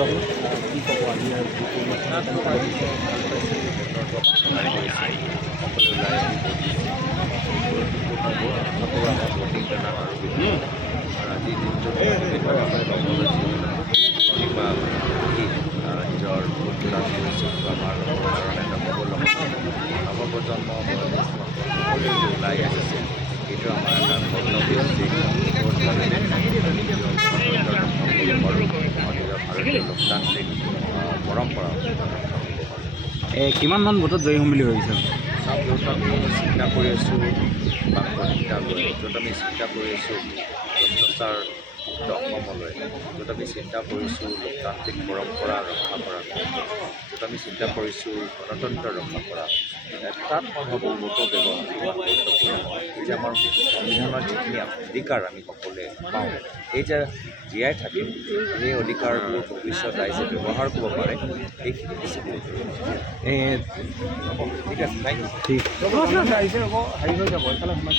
কি ক'ব আজি আজি দিনটোত নিজৰ ভোটদান কৰিছোঁ আমাৰ কাৰণে নৱপ্ৰজন্ম সকলোৱে ওলাই আহিছে। এইটো আমাৰ এটা কৰ্তব্য যে ভাৰতীয় লোকতান্ত্ৰিক পৰম্পৰা কিমানমান ভোটত জয়ী হ'ম বুলি ভাবিছে? য'ত আমি চিন্তা কৰি আছোঁ য'ত আমি চিন্তা কৰি আছোঁ ভ্ৰষ্টাচাৰ মুক্ত অসমলৈ, য'ত আমি চিন্তা কৰিছোঁ লোকতান্ত্ৰিক পৰম্পৰা ৰক্ষা কৰা, য'ত আমি চিন্তা কৰিছোঁ গণতন্ত্ৰ ৰক্ষা কৰা, তাত মই ভাবোঁ ভোটৰ ব্যৱহাৰ গুৰুত্বপূৰ্ণ। এই যে আমাৰ সংবিধানৰ যিখিনি অধিকাৰ আমি সকলোৱে পাওঁ, এই যে জীয়াই থাকিম, এই অধিকাৰবোৰ ভৱিষ্যত ৰাইজে ব্যৱহাৰ কৰিব পাৰে, এইখিনি বেছি গুৰুত্বপূৰ্ণ। ঠিক আছে, থেংক ইউ। ঠিক আহিছে হ'ব হেৰি হৈ যাব এইফালে সোমাই